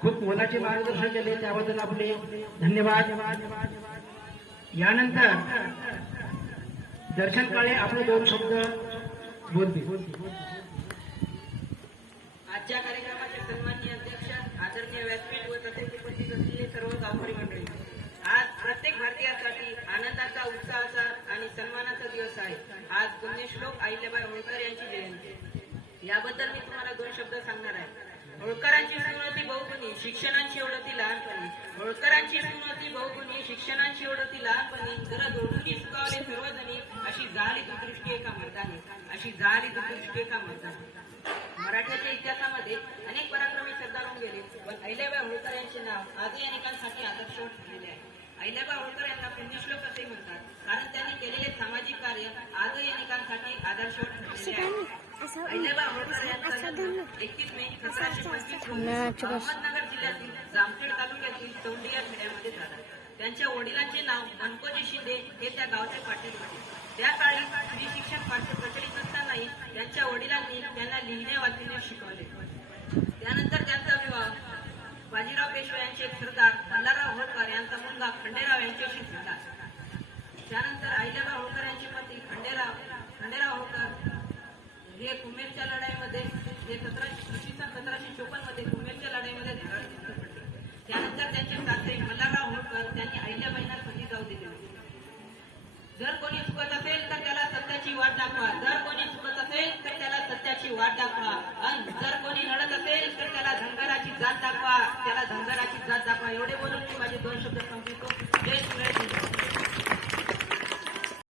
खूप मोलाचे मार्गदर्शन केले, त्याबद्दल आपले धन्यवाद. यानंतर दर्शन काळे आपले 2 शब्द बोलतील. आजच्या कार्यक्रमाचे सन्माननीय अध्यक्ष, आदरणीय व्यासपीठ व तसेच उपस्थित असलेले सर्व गावकरी मंडळी, आज प्रत्येक भारतीयासाठी आनंदाचा, उत्साहाचा आणि सन्मानाचा दिवस आहे. आज पुण्यश्लोक अहिल्याबाई होळकर यांची जयंती. याबद्दल मी तुम्हाला 2 शब्द सांगणार आहे. होळकरांची सून होती बहुगुणी, शिक्षणाची ओढ होती लहानपणी. होळकरांची सून होती बहुगुणी, शिक्षणाची ओढ होती लहानपणी. जरा दोघांनी सुकावले सर्वजणी, अशी जाळी दुदृष्टी एका मर्दाने, अशी जाळी दुदृष्टी एका मर्दाने. मराठ्याच्या इतिहासामध्ये अनेक पराक्रमी सरदार होऊन गेले, पण अहिल्याबाई होळकर यांचे नाव आजही अनेकांसाठी आदर्श ठरलेले आहे. अहिल्याबाई होळकर यांना पुण्यश्लोक असे म्हणतात, कारण त्यांनी केलेले सामाजिक कार्य आजही अनेकांसाठी आदर्श ठरलेले आहे. अहिल्याबाई होळकर यांचा जन्म 31 मे 1725 अहमदनगर जिल्ह्यातील जामखेड तालुक्यातील चौंडी या खेड्यामध्ये झाला. त्यांच्या वडिलांचे नाव गणपती शिंदे हे त्या गावचे पाटील होते. त्या काळी स्त्री शिक्षण फारसे प्रचलित नसतानाही त्यांच्या वडिलांनी त्यांना लिहिणे वाचणे शिकवले. त्यानंतर त्यांचा विवाह बाजीराव पेशवे यांचे सरदार मल्हारराव होळकर यांचा मुलगा खंडेराव यांच्याशी झाला. त्यानंतर अहिल्याबाई होळकर यांचे पती खंडेराव होळकर हे कुमेरच्या लढाईमध्ये 1754 मध्ये कुमेरच्या लढाईमध्ये धडाडून पडले. त्यानंतर त्यांचे सासरे मल्हारराव होळकर त्यांनी अहिल्याबाईंना सती जाऊ दिली. जर कोणी चुकत असेल तर त्याला सत्याची वाट दाखवा, जर कोणी चुकत असेल तर त्याला सत्याची वाट दाखवा, आणि जर कोणी लढत असेल तर त्याला धनगराची जात दाखवा, त्याला धनगराची जात दाखवा. एवढे बोलून मी माझे 2 शब्द संपवितो.